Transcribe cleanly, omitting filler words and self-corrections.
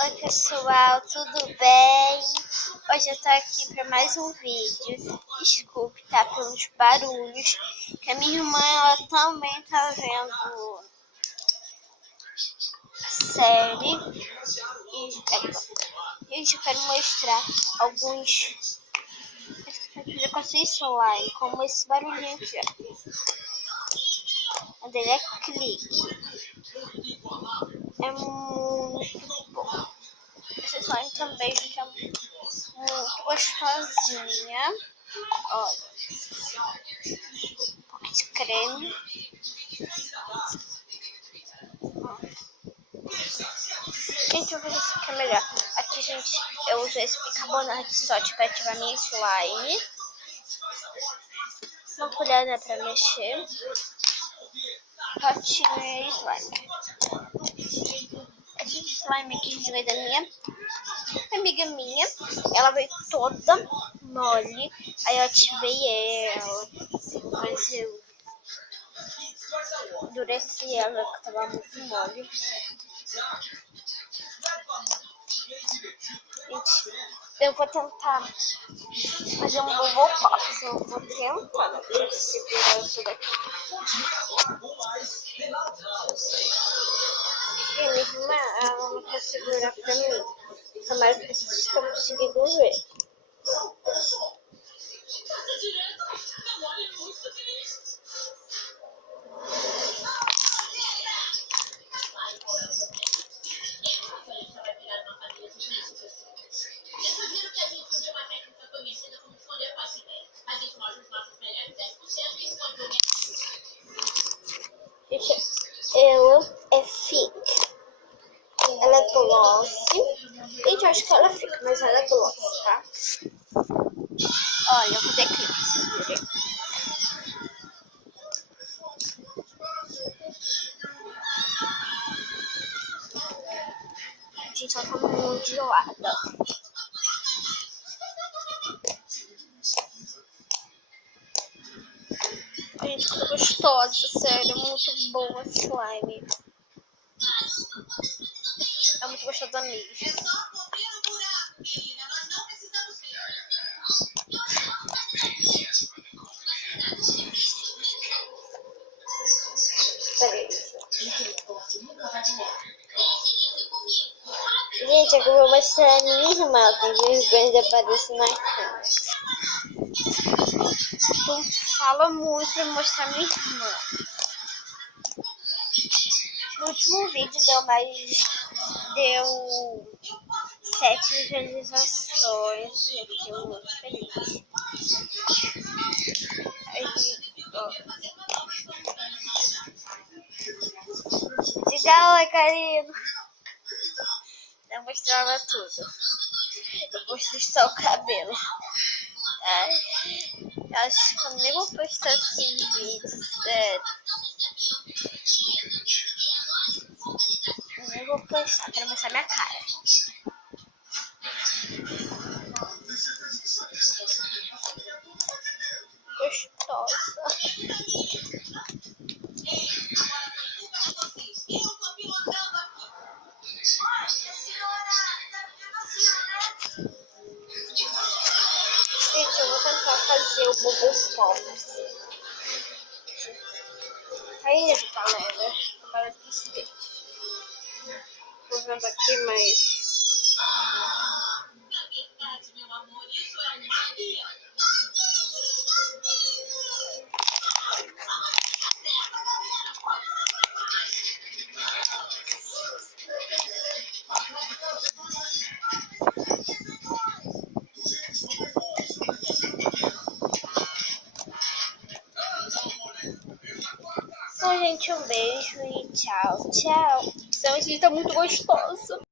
Oi pessoal, tudo bem? Hoje eu tô aqui para mais um vídeo. Desculpe, tá, pelos barulhos, que a minha irmã ela também tá vendo a série. Gente, eu quero mostrar alguns com esse slime, como esse barulhinho aqui, ó. O dele é clique. É muito bom. Esse slime também, gente, é muito gostosinha. Olha, um pouco de creme. Gente, eu vou fazer isso aqui melhor. Aqui, gente, eu uso esse bicarbonato de sódio para ativar minha slime. Uma colher, né, para mexer. Potinho e slime. Esse slime aqui, gente, veio da minha amiga minha. Ela veio toda mole. Aí eu ativei ela. Depois eu endureci ela, que tava muito mole. Gente, eu vou tentar fazer um bubble pop. Eu vou tentar segurar isso daqui. E a minha irmã, ela não quer segurar pra mim. Tomara que vocês estão conseguindo ver. Gente, ela é thick. Ela é gloss. Gente, eu acho que ela fica, mas ela é gloss, tá? Olha, eu vou fazer clipe. Gente, ela tá muito gelada. Gente, que gostosa, sério, muito boa esse slime. É muito gostosa mesmo. Peraí. Gente, é que eu vou mostrar a minha irmã, ela tem vergonha de aparecer na câmera. Então fala muito pra mostrar a minha irmã. No último vídeo deu 7 visualizações e eu fiquei muito feliz. Aí, ó. Diga oi, Karina. Eu mostrava tudo. Eu mostrei só o cabelo. Ai, eu acho que eu nem vou postar esses vídeos, sério. Eu nem vou postar, quero mostrar minha cara. Gostosa. Gente, eu vou tentar fazer o bubble pop. Aí, galera, agora que skate. Tô vendo aqui, mas... Então, gente, um beijo e tchau, tchau. Esse vídeo tá muito gostoso.